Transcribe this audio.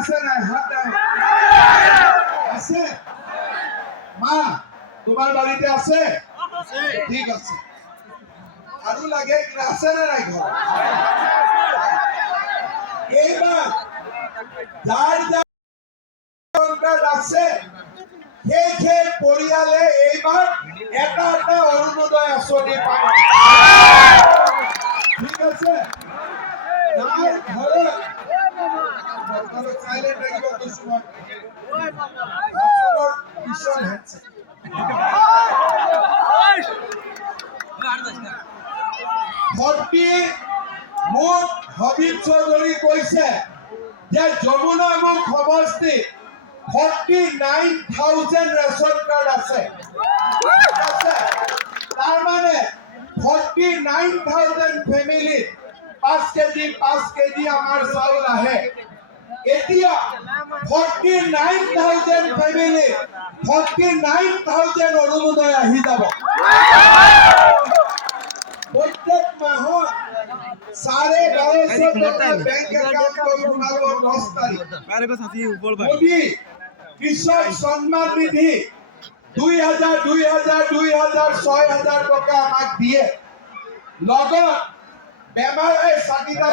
আছে নাই হাত আছে মা তোমাৰ বাড়িতে আছে ঠিক আছে আৰু লাগে আছে না নাই ঘৰ এইবাৰ যাৰ যাৰ আছে সেই পৰিয়ালে এইবাৰ এটা এটা অৰুণোদয় আঁচনি পাব ঠিক আছে যার ঘরে সাইলেন্ট রাখিব কৈছো মই পিছন হেছে ভর্তি মুখ হবিব চৌধুরী কৈছে যে যমুনামুখ সমষ্টি 49,000 রেশন কার্ড আছে তার মানে 49,000 ফ্যামিলি 5 কেজি আমার চাউল আহে এতিয়া 49,000 ফ্যামিলি 49,000 অৰুণোদয় আহি যাব প্রত্যেক মাহত 1250 টাকা ব্যাংক অ্যাকাউন্ট করে সোমাব 10 তারিখ মোদী কৃষক সম্মান নিধি 2000 6,000 টাকা আমাক দিয়ে লগত বেমাৰ এই 60টা